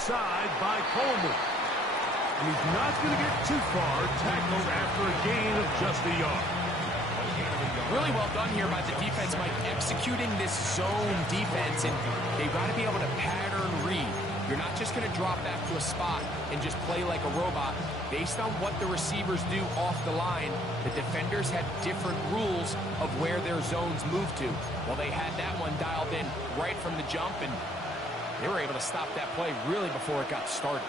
outside by Coleman. And he's not going to get too far, tackled after a gain of just a yard. Really well done here by the defense, Mike, executing this zone defense, and they've got to be able to pattern read. You're not just going to drop back to a spot and just play like a robot. Based on what the receivers do off the line, the defenders have different rules of where their zones move to. Well, they had that one dialed in right from the jump, and they were able to stop that play really before it got started.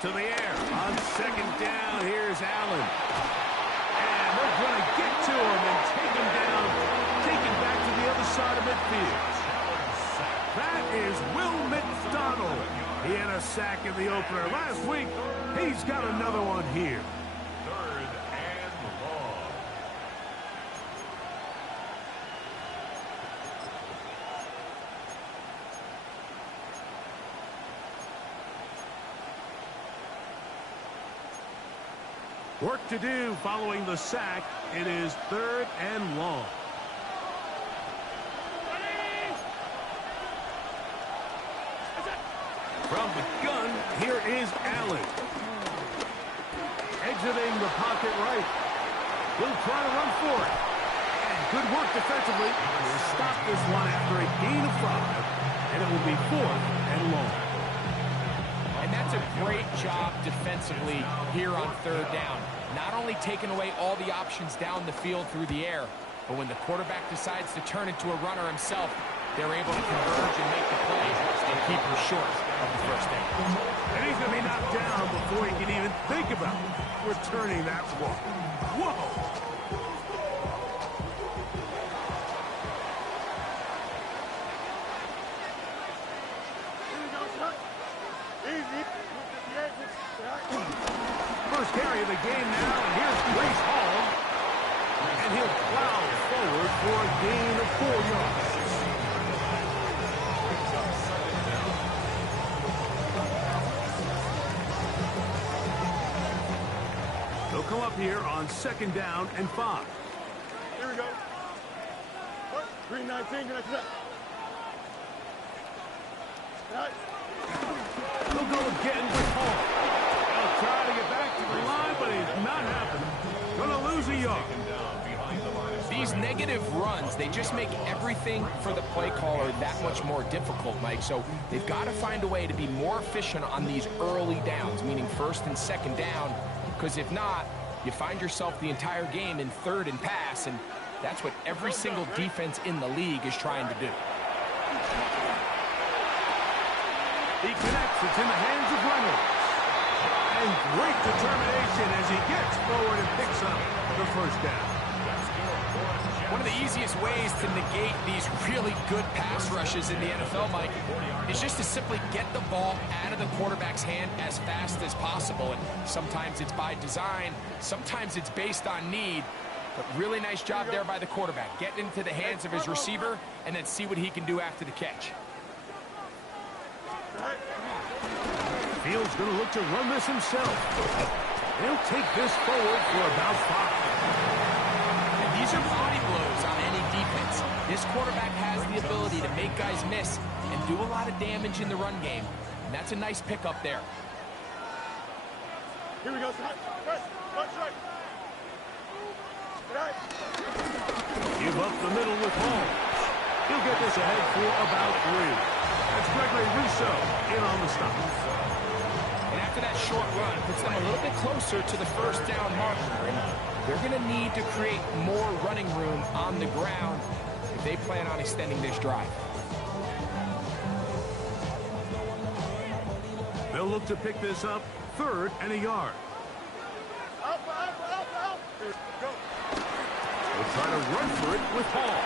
To the air. On second down, here's Allen. And they're going to get to him and take him down, take him back to the other side of midfield. That is Will McDonald. He had a sack in the opener last week. He's got another one here. Third and long. Work to do following the sack. It is third and long. From the gun, here is Allen. Exiting the pocket right. He'll try to run for it. And good work defensively. He'll stop this one after a gain of 5. And it will be fourth and long. And that's a great job defensively here on third down. Not only taking away all the options down the field through the air, but when the quarterback decides to turn into a runner himself, they're able to converge and make the play and keep him short of the first down. And he's going to be knocked down before he can even think about returning that one. Whoa! First carry of the game now, and here's Grace Hall. And he'll plow forward for a gain of 4 yards. They'll come up here on second down and 5. Here we go. 319, connect to that. They'll go again with Hall. They'll try to get back to the line, but it's not happening. Gonna lose a yard. These negative runs, they just make everything for the play caller that much more difficult, Mike. So they've got to find a way to be more efficient on these early downs, meaning first and second down, because if not, you find yourself the entire game in third and pass, and that's what every single defense in the league is trying to do. He connects. It's in the hands of Reynolds. And great determination as he gets forward and picks up the first down. One of the easiest ways to negate these really good pass rushes in the NFL, Mike, is just to simply get the ball out of the quarterback's hand as fast as possible. And sometimes it's by design, sometimes it's based on need. But really nice job there by the quarterback. Get into the hands of his receiver and then see what he can do after the catch. Fields going to look to run this himself. He'll take this forward for about 5. And these are body blows on any defense. This quarterback has the ability to make guys miss and do a lot of damage in the run game. And that's a nice pickup there. Here we go. Right. Give up the middle with Holmes. He'll get this ahead for about 3. That's Gregory Rousseau in on the stop. And after that short run, it puts them a little bit closer to the first down marker. And they're going to need to create more running room on the ground if they plan on extending this drive. They'll look to pick this up third and a yard. Go. They'll try to run for it with Hall.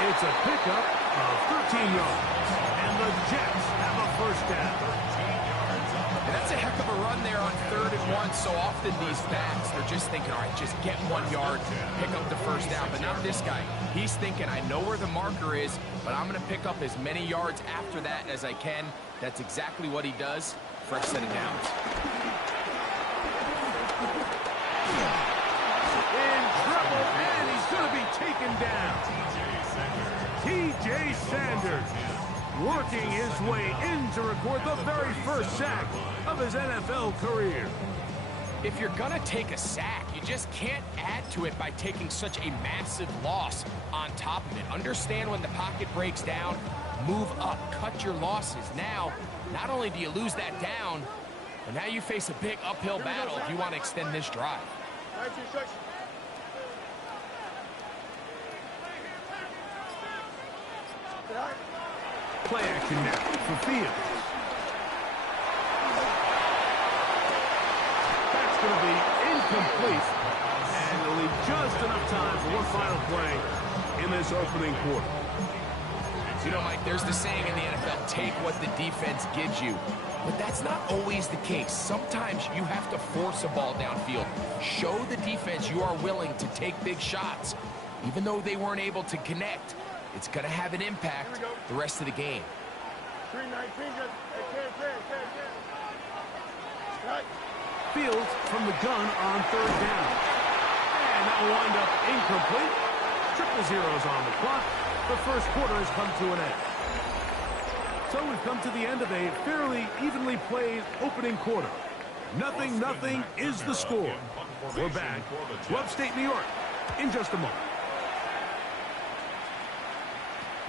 It's a pickup of 13 yards. And the Jets have a first down. And that's a heck of a run there on 3rd and 1. So often these backs, they're just thinking, all right, just get 1 yard, pick up the first down. But not this guy. He's thinking, I know where the marker is, but I'm going to pick up as many yards after that as I can. That's exactly what he does. Fresh set of downs. In trouble, and he's going to be taken down. T.J. working his way in to record the very first sack of his NFL career. If you're going to take a sack, you just can't add to it by taking such a massive loss on top of it. Understand when the pocket breaks down, move up, cut your losses. Now, not only do you lose that down, but now you face a big uphill battle if you want to extend this drive. Play action now for Fields. That's going to be incomplete. And it'll leave just enough time for one final play in this opening quarter. You know, Mike, there's the saying in the NFL, take what the defense gives you. But that's not always the case. Sometimes you have to force a ball downfield. Show the defense you are willing to take big shots. Even though they weren't able to connect, it's going to have an impact the rest of the game. Fields from the gun on third down. And that will wind up incomplete. Triple zeros on the clock. The first quarter has come to an end. So we've come to the end of a fairly evenly played opening quarter. 0-0 is the score. We're back to upstate New York in just a moment.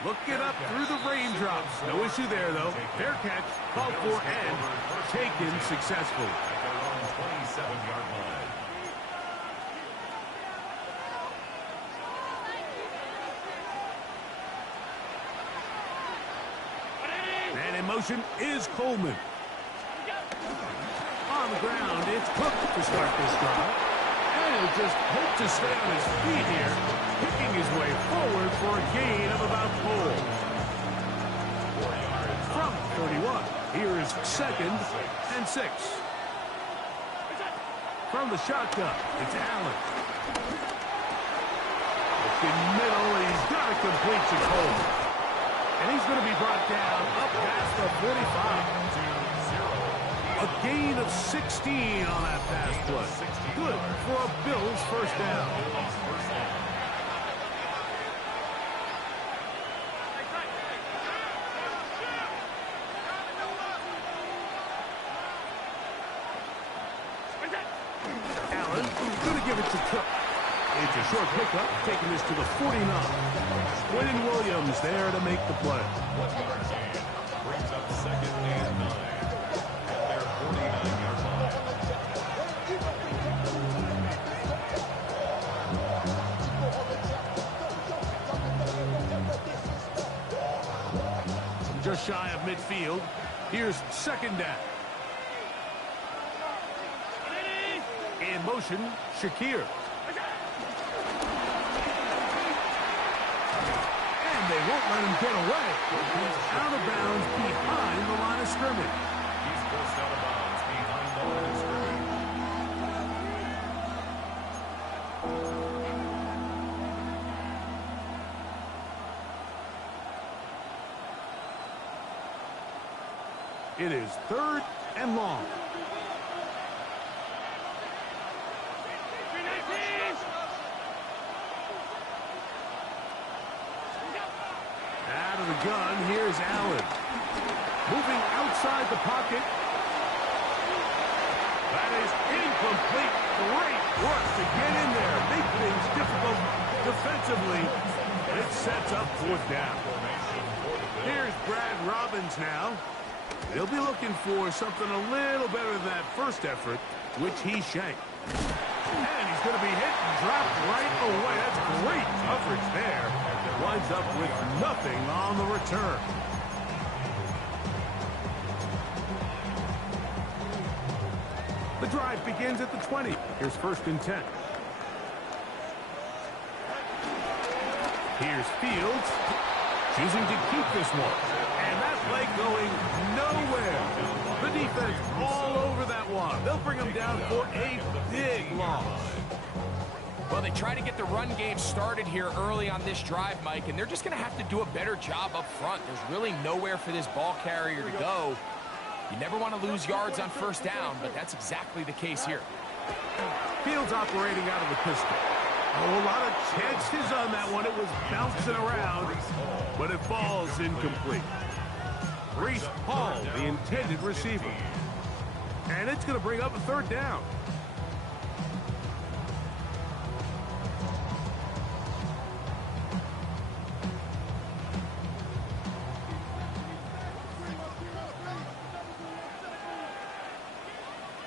Looking up through the raindrops. No issue there, though. Fair catch, called for, and taken successfully. 27-yard line. And in motion is Coleman. On the ground, it's Cook to start this drive. And he'll just hope to stay on his feet here, picking his way forward for a gain of about 4. From 31, here is 2nd and 6. From the shotgun, it's Allen. Looking middle, and he's got to complete to Coleman. And he's going to be brought down up past the 45. A gain of 16 on that pass play. Good for a Bills first down. Allen going to give it to Cook. It's a short pickup, taking this to the 49. Quentin Williams there to make the play. Brings up 2nd and 9 at their 49-yard line. Just shy of midfield. Here's 2nd down. In motion, Shakir. And they won't let him get away. He's out of bounds behind the line of scrimmage. He's forced out of bounds behind the line of scrimmage. It is 3rd and long. Out of the gun, here's Allen. Moving outside the pocket. That is incomplete. Great work to get in there. Make things difficult defensively. It sets up 4th down. Here's Brad Robbins now. He'll be looking for something a little better than that first effort, which he shanked. And he's going to be hit and dropped right away. That's great coverage there. Winds up with nothing on the return. The drive begins at the 20. Here's 1st and 10. Here's Fields, choosing to keep this one. And that play going nowhere. The defense all over that one. They'll bring him down for a big loss. Well, they try to get the run game started here early on this drive, Mike, and they're just going to have to do a better job up front. There's really nowhere for this ball carrier to go. You never want to lose yards on 1st down, but that's exactly the case here. Fields operating out of the pistol. Oh, a lot of chances on that one. It was bouncing around, but it falls incomplete. Breece Hall, the intended receiver. And it's going to bring up a third down.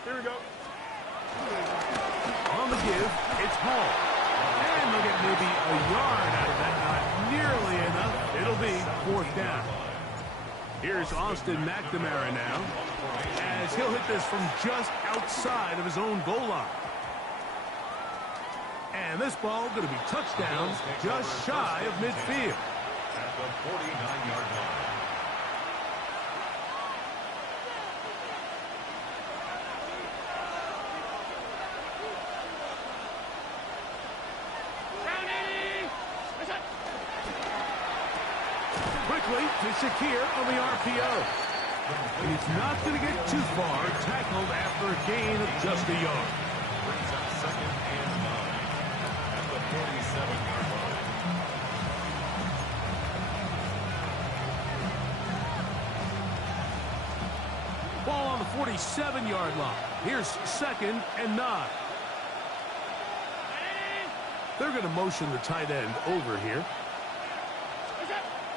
Here we go. On the give, it's Hall. And they'll get maybe a yard out of that. Not nearly enough. It'll be fourth down. Here's Austin McNamara now, as he'll hit this from just outside of his own goal line. And this ball going to be touchdown just shy of midfield. At the 49-yard line. Quickly to Shakir on the RPO. He's not going to get too far, tackled after a gain of just a yard. Brings up 2nd and 9 at the 47-yard line. Ball on the 47-yard line. Here's 2nd and 9. They're going to motion the tight end over here.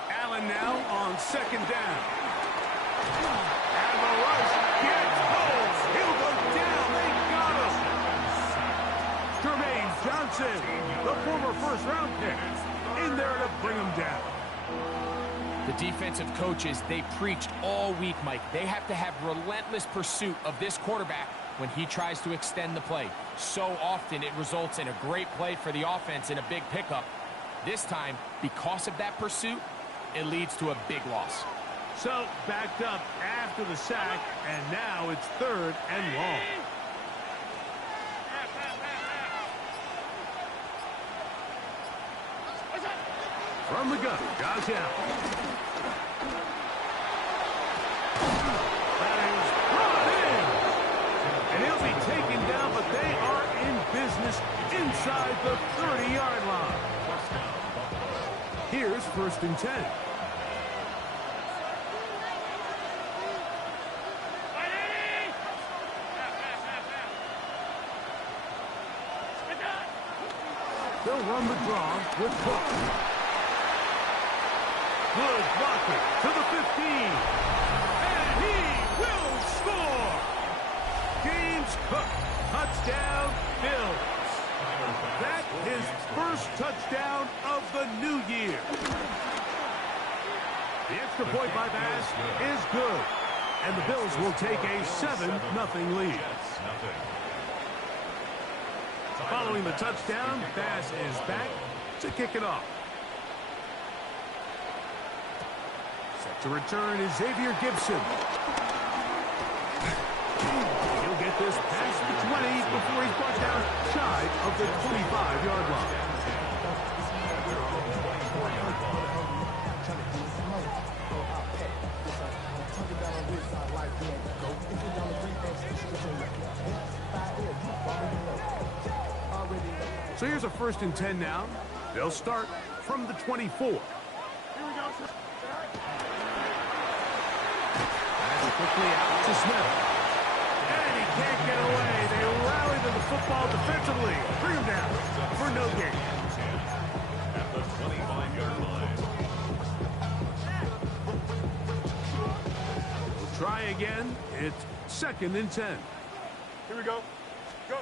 Allen now on 2nd down. And the rush gets home. He'll go down. They got him. Jermaine Johnson, the former first-round pick, in there to bring him down. The defensive coaches, they preached all week, Mike. They have to have relentless pursuit of this quarterback when he tries to extend the play. So often it results in a great play for the offense and a big pickup. This time, because of that pursuit, it leads to a big loss. So, backed up after the sack, and now it's 3rd and long. From the gun, Josh Allen. That is brought in. And he'll be taken down, but they are in business inside the 30-yard line. Here's 1st and 10. They'll run the draw with Cook. Good blocking to the 15. And he will score. James Cook, touchdown Bills. That is first touchdown of the new year. The extra point by Bass is good. And the Bills will take a 7-0 lead. Following the touchdown, Bass is back to kick it off. Set to return is Xavier Gibson. He'll get this past the 20 before he's brought down shy of the 25-yard line. So here's a 1st and 10 now. They'll start from the 24. Here we go. Pass quickly out to Smith. And he can't get away. They rally to the football defensively. Bring him down for no gain. At the 25-yard line. We'll try again. It's 2nd and 10. Here we go. Go.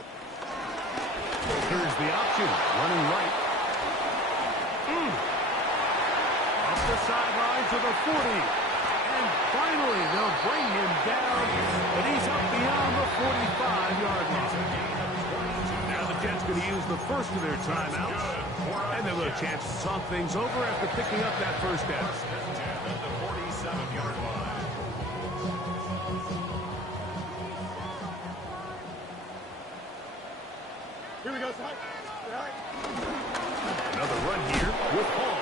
Here's the option. Running right. Off the sideline to the 40. And finally, they'll bring him down. But he's up beyond the 45-yard line. Now the Jets going to use the first of their timeouts. And they'll have a chance to talk things over after picking up that first down. At the 47-yard line. Here we go, son. Another run here with Hall.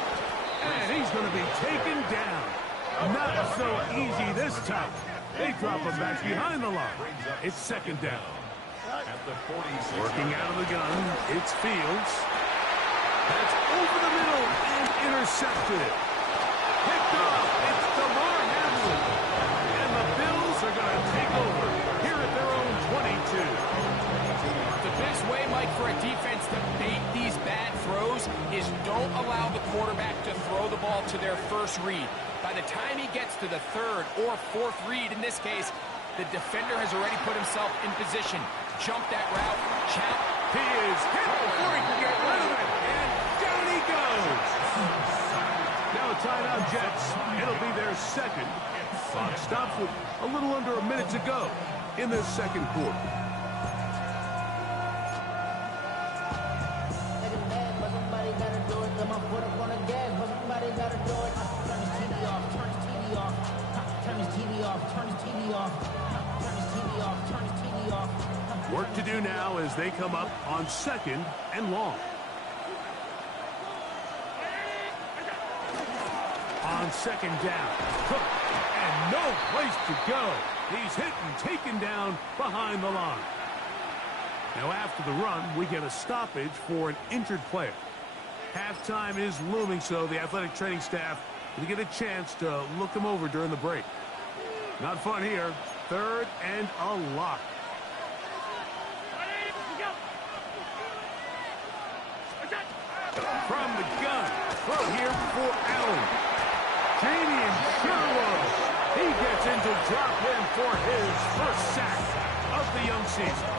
And he's going to be taken down. Not so easy this time. They drop him back behind the line. It's 2nd down. At the 46. Working out of the gun, it's Fields. That's over the middle and intercepted. Picked off. It's DeMar Hamlin. are going to take over here at their own 22. The best way, Mike, for a defense to bait these bad throws is don't allow the quarterback to throw the ball to their first read. By the time he gets to the third or fourth read, in this case, the defender has already put himself in position. Jump that route, chop. He is hit before he can get rid of it, and down he goes. Now a timeout, Jets. It'll be their second. Clock stops with a little under a minute to go in this second quarter. Work to do now as they come up on second and long. On second down. Cook, and no place to go. He's hit and taken down behind the line. Now after the run, we get a stoppage for an injured player. Halftime is looming, so the athletic training staff will get a chance to look him over during the break. Not fun here. Third and a lot. From the gun, throw here for Allen. Jamian Sherwood. He gets into drop in for his first sack of the young season.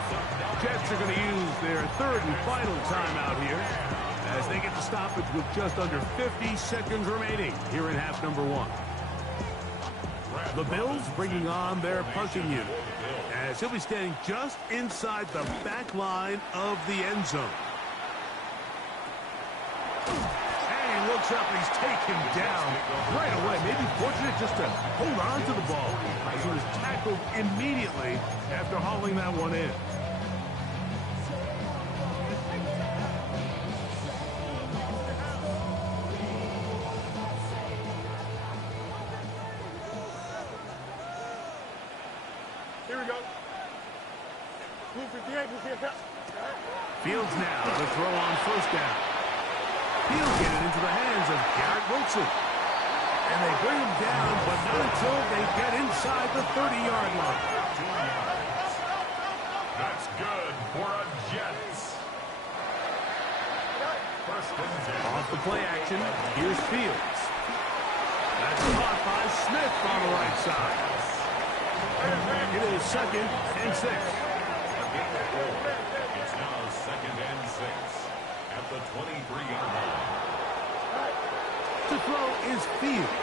Jets are going to use their third and final timeout here as they get the stoppage with just under 50 seconds remaining here in half number one. The Bills bringing on their punting unit as he'll be standing just inside the back line of the end zone. And he looks up and he's taken down right away. Maybe fortunate just to hold on to the ball as he was tackled immediately after hauling that one in. Here we go. Move 58, move 58. Fields now to throw on first down. He'll get it into the hands of Garrett Wilson. And they bring him down, but not until they get inside the 30-yard line. That's good for a Jets. First and 10. Off the play action, here's Fields. That's caught by Smith on the right side. It is second and 6. It's now second and 6 at the 23-yard line. To throw is Fields.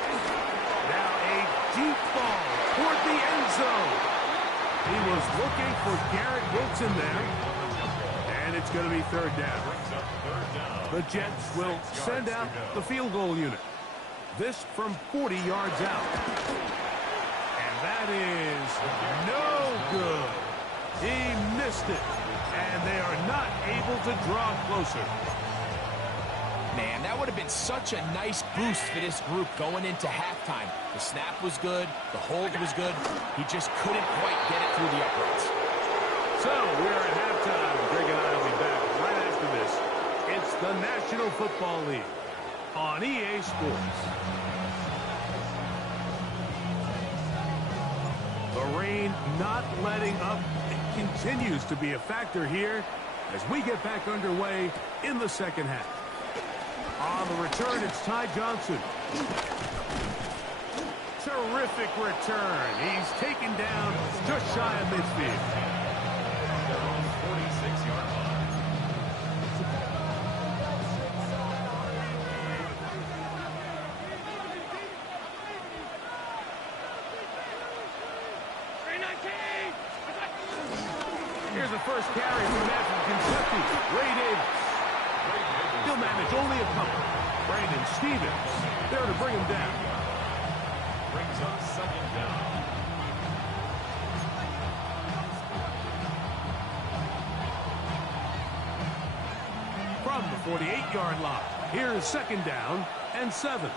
Now a deep ball toward the end zone. He was looking for Garrett Wilson there. And it's going to be third down. The Jets will send out the field goal unit. This from 40 yards out. And that is no good. He missed it. And they are not able to draw closer. Man, that would have been such a nice boost for this group going into halftime. The snap was good. The hold was good. He just couldn't quite get it through the uprights. So we're at halftime. Greg and I will be back right after this. It's the National Football League on EA Sports. The rain not letting up. It continues to be a factor here as we get back underway in the second half. On the return, it's Ty Johnson. Terrific return. He's taken down just shy of midfield. Their own 46-yard line. Here's the first carry from that from Kentucky. Ray Davis. He'll manage only a couple. Brandon Stevens there to bring him down. Brings up second down. From the 48-yard line, here's second down and 7.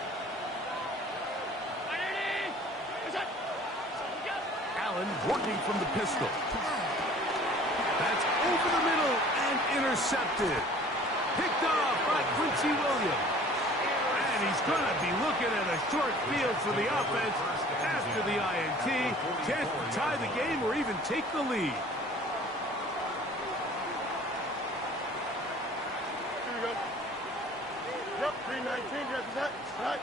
Allen working from the pistol. That's over the middle and intercepted. Picked off by Quincy Williams. And he's going to be looking at a short field for the offense after the INT. Chance to tie the game or even take the lead. Here we go. Yep, 319, represent. Right.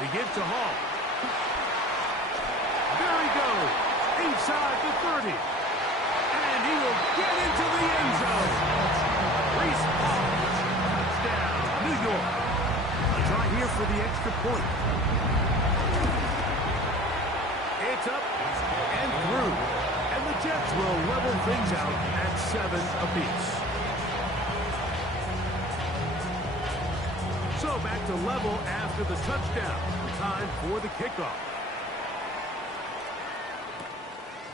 They give to Hall. There he goes. Inside the 30. And he will get into the end zone. Reese Hall. Touchdown, New York. A try here for the extra point. It's up and through. And the Jets will level things out at 7 apiece. So back to level after the touchdown. Time for the kickoff.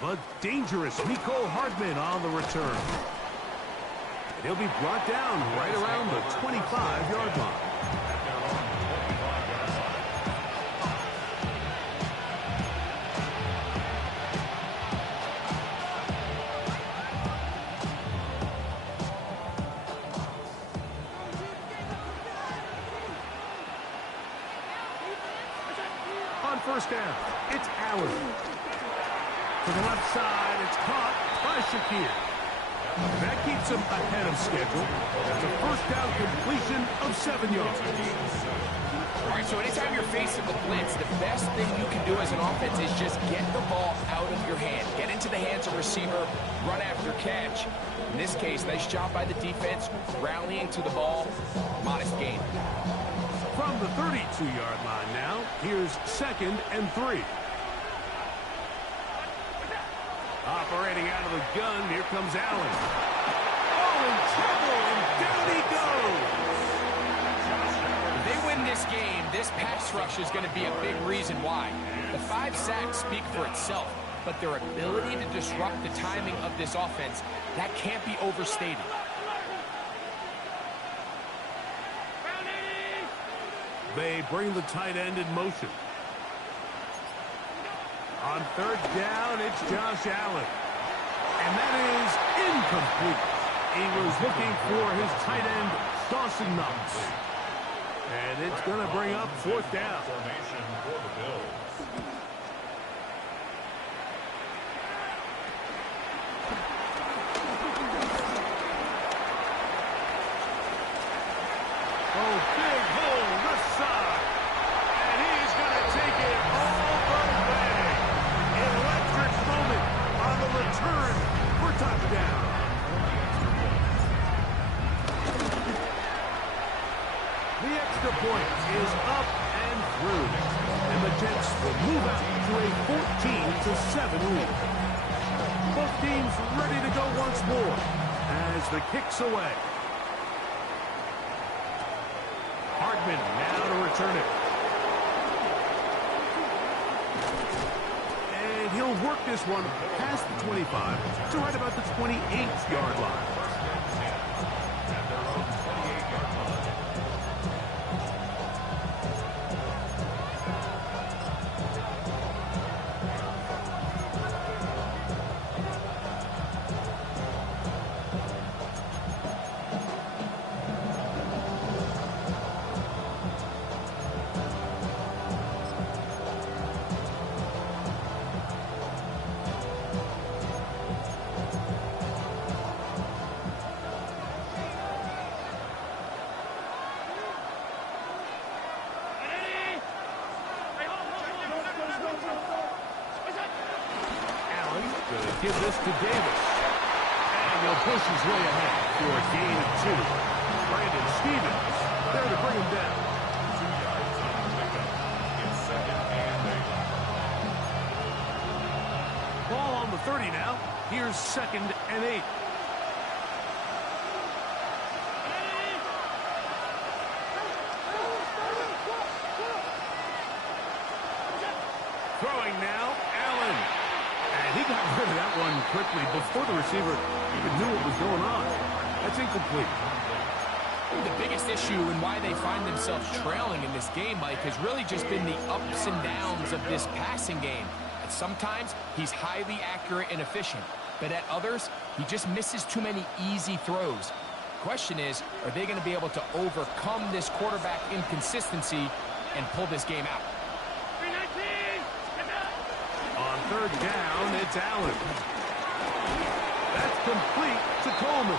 But dangerous Mecole Hardman on the return. And he'll be brought down right around the 25-yard line. On first down, it's Allen. To the left side, it's caught by Shakir. That keeps him ahead of schedule. That's a first down completion of 7 yards. All right, so anytime you're facing the blitz, the best thing you can do as an offense is just get the ball out of your hand. Get into the hands of receiver, run after catch. In this case, nice job by the defense, rallying to the ball, modest gain. From the 32-yard line now, here's 2nd and 3. Operating out of the gun, here comes Allen. Oh, in trouble, and down he goes. If they win this game, this pass rush is going to be a big reason why. The 5 sacks speak for itself, but their ability to disrupt the timing of this offense, that can't be overstated. They bring the tight end in motion. On third down, it's Josh Allen. And that is incomplete. He was looking for his tight end, Dawson Knox. And it's going to bring up 4th down. Formation for the Bills. Oh, big hole left side. And he's going to take it all the way. Electric moment on the return for touchdown. The extra point is up and through. And the Jets will move out to a 14-7 lead. Both teams ready to go once more as the kick's away. Hardman now to return it. And he'll work this one past the 25 to right about the 28th-yard line. Give this to Davis. And he'll push his way ahead for a gain of 2. Brandon Stevens there to bring him down. 2 yards on the pickup. It's 2nd and 8. Ball on the 30 now. Here's 2nd and 8. Throwing now, Allen. And he got rid of that one quickly before the receiver even knew what was going on. That's incomplete. The biggest issue and why they find themselves trailing in this game, Mike, has really just been the ups and downs of this passing game. And sometimes he's highly accurate and efficient, but at others, he just misses too many easy throws. Question is, are they going to be able to overcome this quarterback inconsistency and pull this game out? On third down, it's Allen. That's complete to Coleman.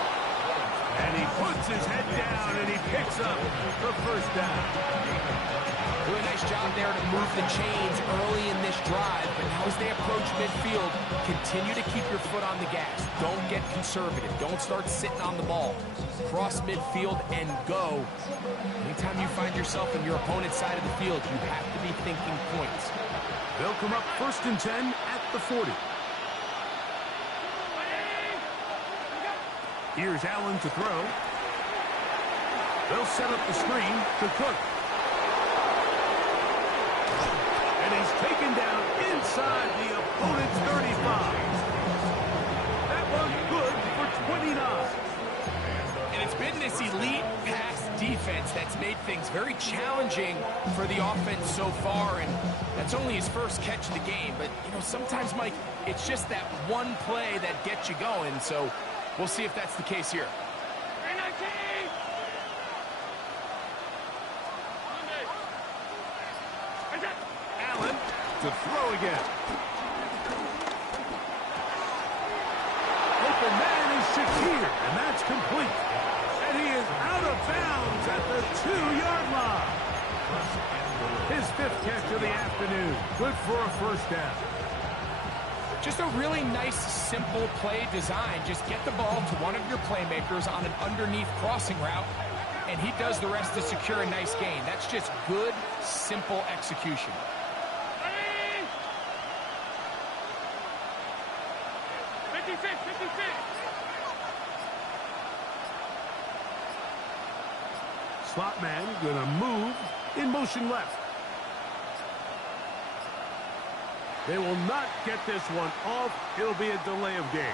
And he puts his head down and he picks up the first down. Really nice job there to move the chains early in this drive, but now as they approach midfield, continue to keep your foot on the gas. Don't get conservative. Don't start sitting on the ball. Cross midfield and go. Anytime you find yourself in your opponent's side of the field, you have to be thinking points. They'll come up 1st and 10 at the 40. Here's Allen to throw. They'll set up the screen to Cook. And he's taken down inside the opponent's 35. That one's good for 29. And it's been this elite pass defense that's made things very challenging for the offense so far, and that's only his first catch of the game. But, you know, sometimes, Mike, it's just that one play that gets you going, so we'll see if that's the case here. Allen to throw again. Open man is Shakir, and that's complete. And he is out of bounds at the 2-yard line. His 5th catch of the afternoon. Good for a first down. Just a really nice, simple play design. Just get the ball to one of your playmakers on an underneath crossing route, and he does the rest to secure a nice gain. That's just good, simple execution. Slot man gonna move in motion left. They will not get this one off. It'll be a delay of game.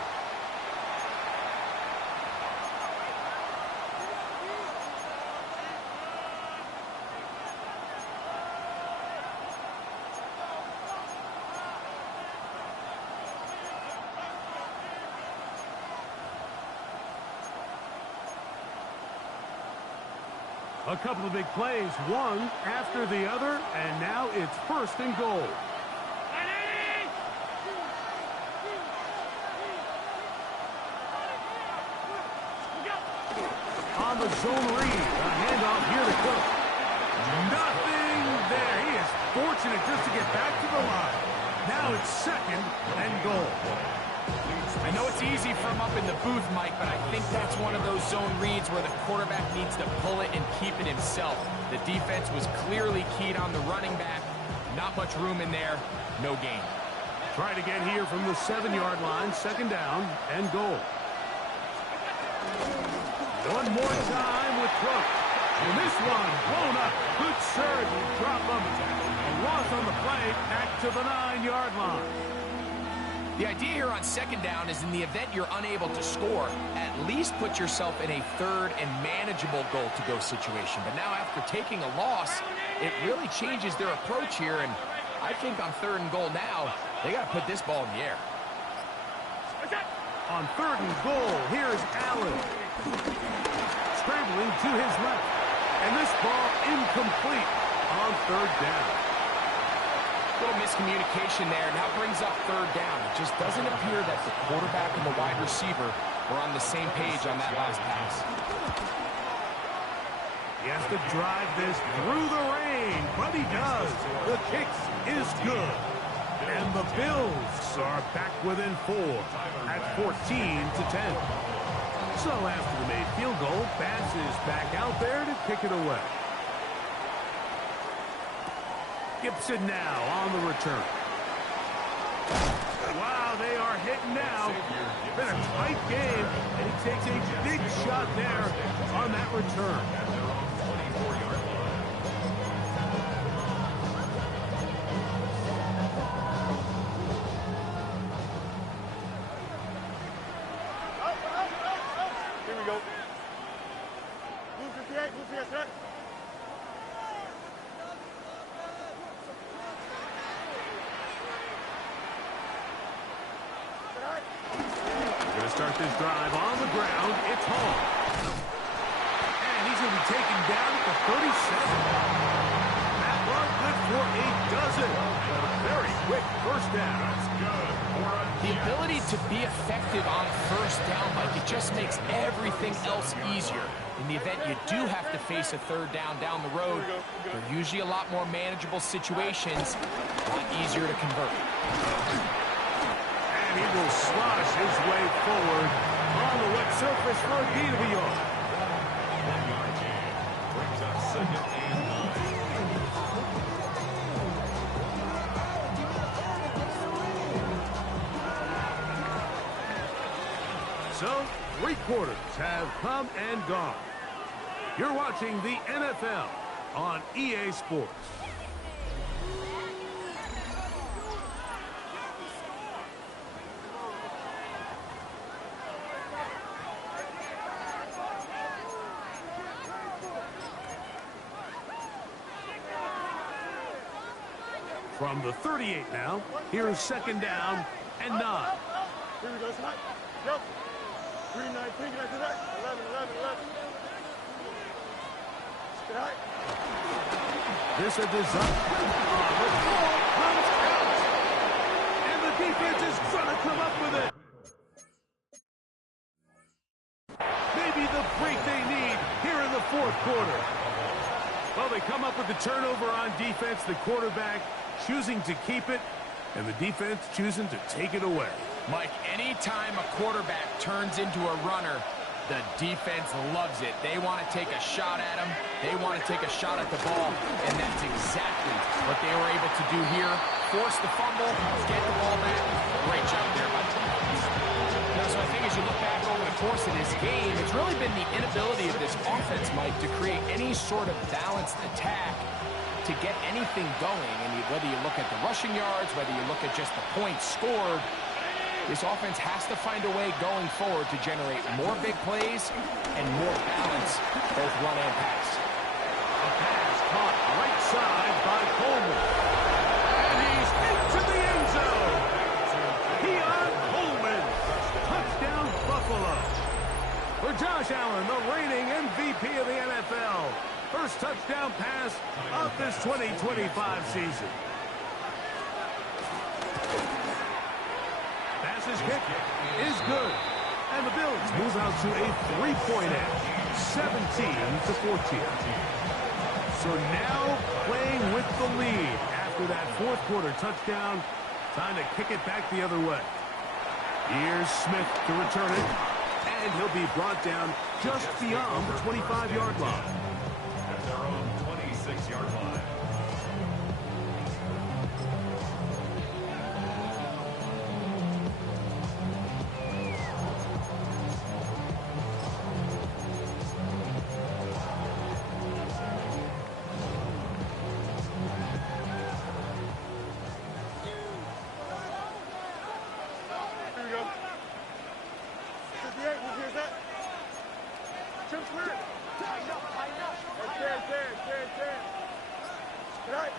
A couple of big plays, one after the other, and now it's 1st and goal. On the zone read, a handoff here to Cook. Nothing there. He is fortunate just to get back to the line. Now it's 2nd and goal. I know it's easy from up in the booth, Mike, but I think that's one of those zone reads where the quarterback needs to pull it and keep it himself. The defense was clearly keyed on the running back. Not much room in there. No gain. Try to get here from the 7-yard line. 2nd down and goal. One more time with Cook. And this one blown up. Good surge and drop of it. A loss on the play. Back to the 9-yard line. The idea here on 2nd down is in the event you're unable to score, at least put yourself in a 3rd and manageable goal-to-go situation. But now after taking a loss, it really changes their approach here. And I think on 3rd and goal now, they got to put this ball in the air. On 3rd and goal, here's Allen. Scrambling to his left. And this ball incomplete on 3rd down. Little miscommunication there. Now brings up 3rd down. It just doesn't appear that the quarterback and the wide receiver were on the same page on that last pass. He has to drive this through the rain, but he does. The kick is good. And the Bills are back within 4 at 14-10. So after the made field goal, Bass is back out there to kick it away. Gibson now on the return. Wow, they are hitting now. Been a tight game, and he takes a big shot there on that return. Here we go. Blue 58, blue 58. Going to start this drive on the ground. It's Hall. taken down at the 37. That run good for a dozen. A very quick first down. That's good for a The Jets. ability to be effective on first down, Mike, it just makes everything else easier. In the event you do have to face a third down the road, they're usually a lot more manageable situations, a lot easier to convert. And he will slosh his way forward on the wet surface for a gain of a yard. 1-yard gain. Brings up 2nd and 9. So, 3 quarters have come and gone. You're watching the NFL on EA Sports. From the 38 now, here is 2nd down and 9. Here we go, tonight. Yep. 3-19, can I do that? 11. Tonight. This a disaster. The ball comes out. And the defense is trying to come up with it. Maybe the break they need here in the 4th quarter. Well, they come up with the turnover on defense. The quarterback choosing to keep it, and the defense choosing to take it away. Mike, anytime a quarterback turns into a runner, the defense loves it. They want to take a shot at him. They want to take a shot at the ball, and that's exactly what they were able to do here. Force the fumble, get the ball back. Great job there by the defense. Now, so I think as you look back over the course of this game, it's really been the inability of this offense, Mike, to create any sort of balanced attack to get anything going. And whether you look at the rushing yards, whether you look at just the points scored, this offense has to find a way going forward to generate more big plays and more balance, both run and pass. A pass caught right side by Coleman. And he's into the end zone. Keon Coleman. Touchdown, Buffalo. For Josh Allen, the reigning MVP of the NFL. First touchdown pass of this 2025 season. Pass's kick is good. And the Bills move out to a 3-point edge, 17-14. So now playing with the lead after that 4th quarter touchdown. Time to kick it back the other way. Here's Smith to return it. And he'll be brought down just beyond the 25-yard line. At their own 26-yard line. Here we go. 58, who hears that? Chip clear. There. Tonight.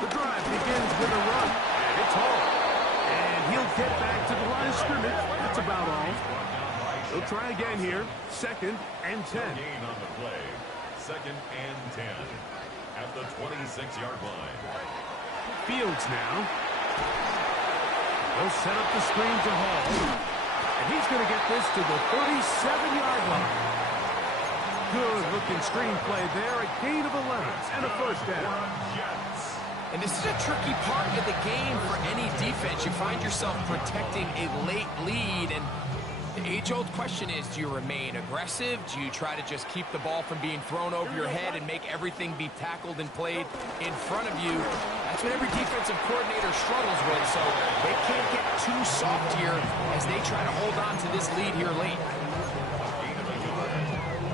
The drive begins with a run, and it's home. And he'll get back to the line of scrimmage. That's about all. He'll try again here. 2nd and 10. Gain on the play. 2nd and 10. At the 26-yard line. Fields now. He'll set up the screen to Hall. And he's going to get this to the 37-yard line. Good-looking screen play there. A gain of 11 and a first down. Jets. And this is a tricky part of the game for any defense. You find yourself protecting a late lead, and the age-old question is, do you remain aggressive? Do you try to just keep the ball from being thrown over your head and make everything be tackled and played in front of you? That's what every defensive coordinator struggles with, so they can't get too soft here as they try to hold on to this lead here late. Gain of a yard.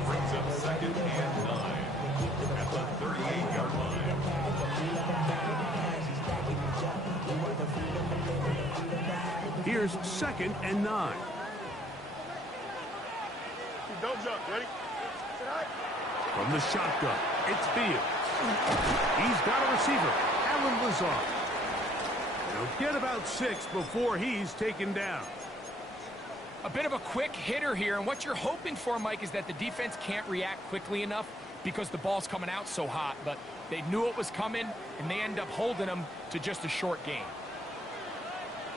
Brings up 2nd and 9. At the 38-yard line. Here's 2nd and 9. Don't jump. Ready? Tonight. From the shotgun, it's Fields. He's got a receiver, Alan Lazard. He'll get about 6 before he's taken down. A bit of a quick hitter here, and what you're hoping for, Mike, is that the defense can't react quickly enough because the ball's coming out so hot, but they knew it was coming, and they end up holding them to just a short game.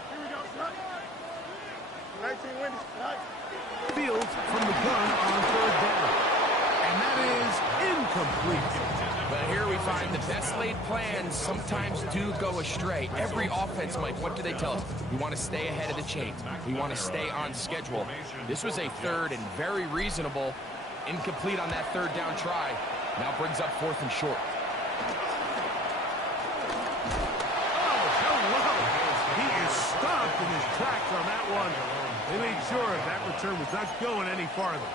Here we go, son. 19 Wendy's. Nice. Fields from the gun on third down. And that is incomplete. But here we find the best laid plans sometimes do go astray. Every offense, Mike, what do they tell us? We want to stay ahead of the chain. We want to stay on schedule. This was a third and very reasonable. Incomplete on that third down try. Now brings up fourth and short. Oh, hello. He is stopped in his tracks on that one. They made sure that return was not going any farther.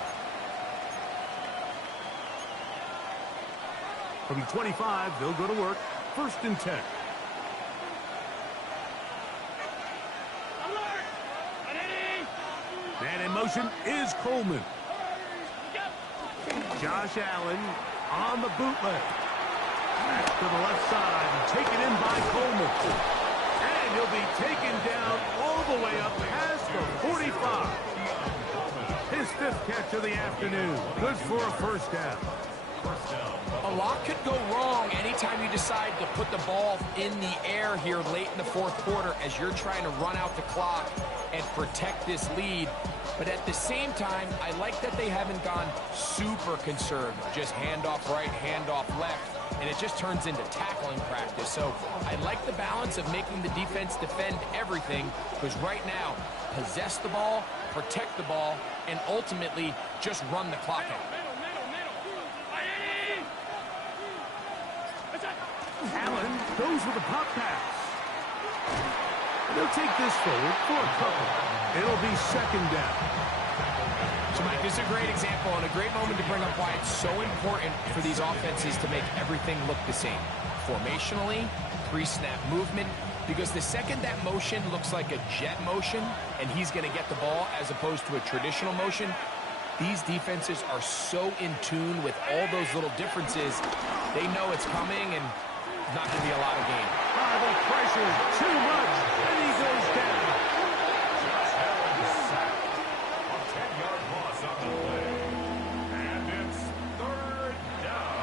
From 25, they'll go to work. First and 10. Man in motion is Coleman. Josh Allen on the bootleg. Back to the left side and taken in by Coleman. And he'll be taken down all the way up past the 45. His fifth catch of the afternoon. Good for a first down. A lot could go wrong anytime you decide to put the ball in the air here late in the fourth quarter as you're trying to run out the clock and protect this lead. But at the same time, I like that they haven't gone super conservative. Just handoff right, handoff left, and it just turns into tackling practice. So I like the balance of making the defense defend everything, because right now, possess the ball, protect the ball, and ultimately just run the clock out. Allen goes with a pop pass. They'll take this forward for a couple. It'll be second down. So, Mike, this is a great example and a great moment to bring up why it's so important for these offenses to make everything look the same. Formationally, pre-snap movement, because the second that motion looks like a jet motion and he's going to get the ball as opposed to a traditional motion, these defenses are so in tune with all those little differences. They know it's coming and not going to be a lot of game. The pressure too much, and he goes down. Josh Allen is sacked. A 10-yard loss on the play. And it's third down.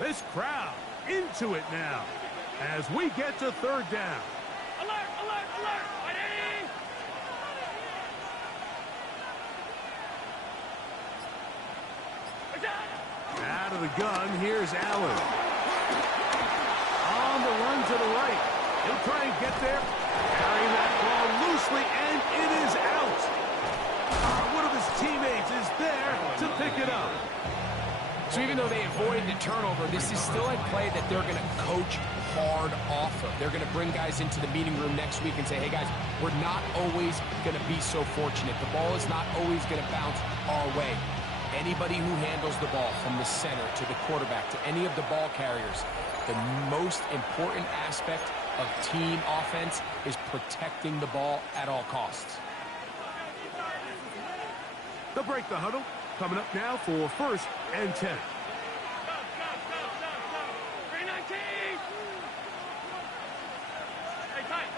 This crowd into it now as we get to third down. Alert, alert, alert. Ready? Out of the gun, here's Allen. On the run to the right. He'll try and get there. Carrying that ball loosely, and it is out. One of his teammates is there to pick it up. So even though they avoided the turnover, this is still a play that they're going to coach hard off of. They're going to bring guys into the meeting room next week and say, hey, guys, we're not always going to be so fortunate. The ball is not always going to bounce our way. Anybody who handles the ball from the center to the quarterback to any of the ball carriers, the most important aspect of team offense is protecting the ball at all costs. They'll break the huddle. Coming up now for first and 10. 319. Hey, tight.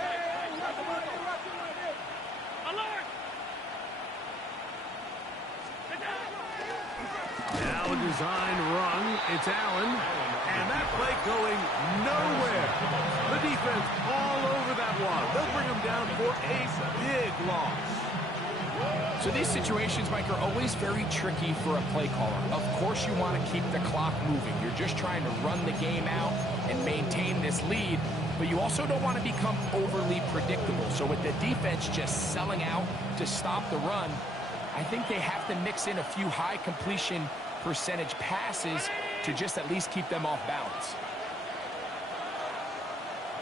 Alert. Now a design run. It's Allen. And that play going nowhere. The defense all over that one. They'll bring him down for a big loss. So these situations, Mike, are always very tricky for a play caller. Of course you want to keep the clock moving. You're just trying to run the game out and maintain this lead, but you also don't want to become overly predictable. So with the defense just selling out to stop the run, I think they have to mix in a few high completion percentage passes to just at least keep them off balance.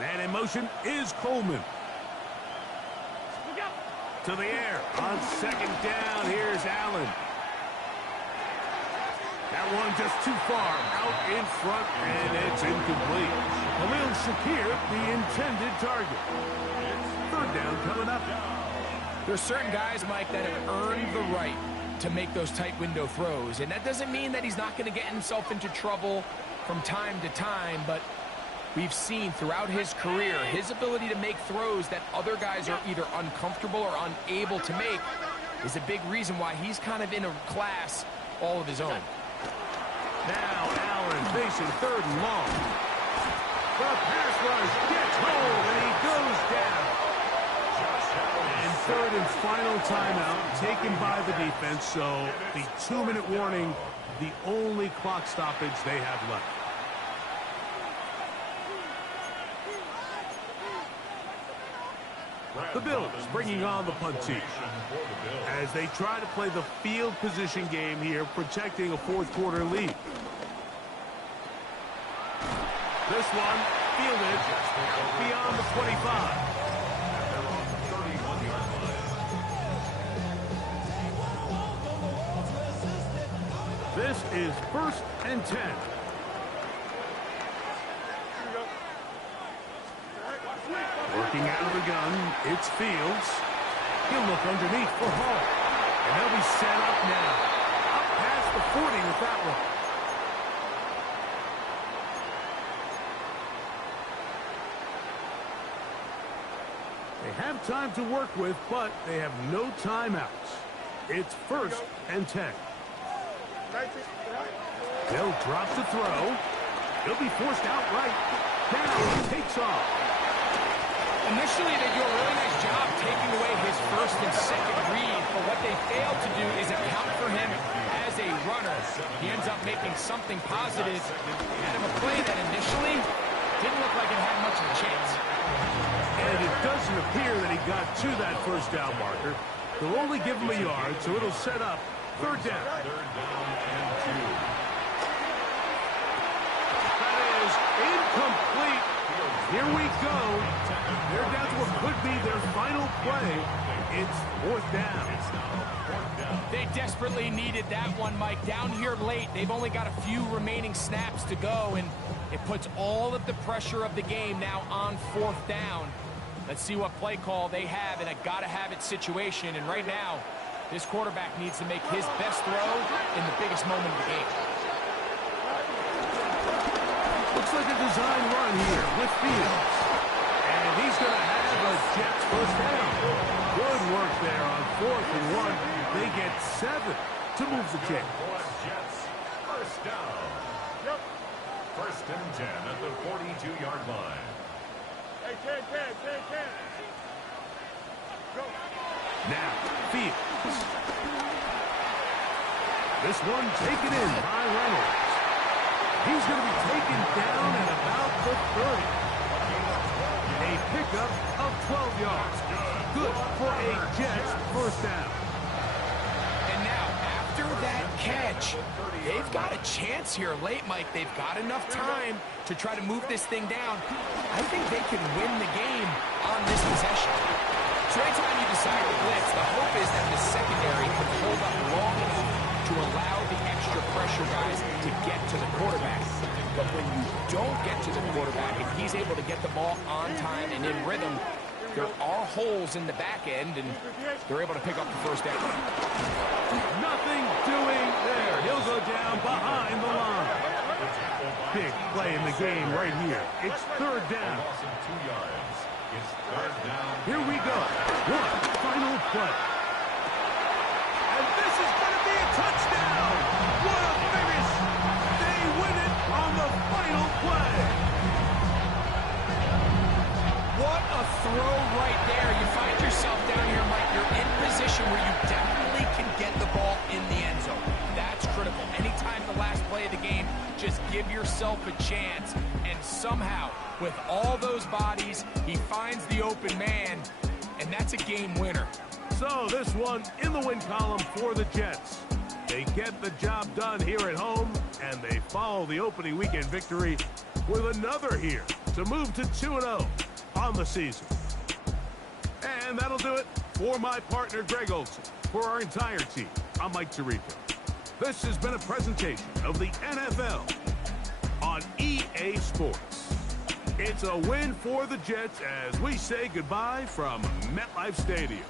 Man in motion is Coleman. To the air. On second down, here's Allen. That one just too far. Out in front, and it's incomplete. Khalil Shakir, the intended target. Third down coming up. There's certain guys, Mike, that have earned the right to make those tight window throws. And that doesn't mean that he's not going to get himself into trouble from time to time, but we've seen throughout his career his ability to make throws that other guys are either uncomfortable or unable to make is a big reason why he's kind of in a class all of his own. Now Allen facing 3rd and long. The pass rush gets home, and he goes down. And 3rd and final timeout taken by the defense, so the 2-minute warning, the only clock stoppage they have left. The Bills bringing on the punt team as they try to play the field position game here, protecting a 4th quarter lead. This one fielded beyond the 25. This is 1st and 10. Working out of the gun, it's Fields. He'll look underneath for Hall. And they'll be set up now. Up past the 40 with that one. They have time to work with, but they have no timeouts. It's 1st and 10. They'll drop the throw. He'll be forced outright. Down, takes off. Initially, they do a really nice job taking away his 1st and 2nd read, but what they failed to do is account for him as a runner. He ends up making something positive out of a play that initially didn't look like it had much of a chance. And it doesn't appear that he got to that 1st down marker. They'll only give him a yard, so it'll set up 3rd down. 3rd down and 2. That is incomplete. Here we go. They're down to what could be their final play. It's 4th down. They desperately needed that one, Mike. Down here late, they've only got a few remaining snaps to go, and it puts all of the pressure of the game now on 4th down. Let's see what play call they have in a gotta-have-it situation. And right now, this quarterback needs to make his best throw in the biggest moment of the game. Looks like a design run here with Fields. And he's going to have a Jets 1st down. Good work there on 4th and 1. They get 7 to move the chain. Jets 1st down. 1st and 10 at the 42-yard line. Hey, 10. Go. Now, Fields. This one taken in by Reynolds. He's going to be taken down at about the 30. A pickup of 12 yards. Good for a Jets 1st down. And now, after that catch, they've got a chance here late, Mike. They've got enough time to try to move this thing down. I think they can win the game on this possession. So anytime you decide to blitz, the hope is that the secondary can hold up long enough to allow the extra pressure guys to get to the quarterback. But when you don't get to the quarterback, if he's able to get the ball on time and in rhythm, there are holes in the back end, and they're able to pick up the 1st down. Nothing doing there. He'll go down behind the line. Big play in the game right here. It's 3rd down. It's 3rd down. Here we go. One final play. And this is going to be a touchdown. What a finish. They win it on the final play. What a throw right there. You find yourself down here, Mike. You're in position where you definitely can get the ball in the end zone. That's critical. Anytime the last play of the game, just give yourself a chance. And somehow, with all those bodies, he finds the open man, and that's a game winner. So this one in the win column for the Jets. They get the job done here at home, and they follow the opening weekend victory with another here to move to 2-0 on the season. And that'll do it for my partner, Greg Olson. For our entire team, I'm Mike Tirico. This has been a presentation of the NFL on EA Sports. It's a win for the Jets as we say goodbye from MetLife Stadium.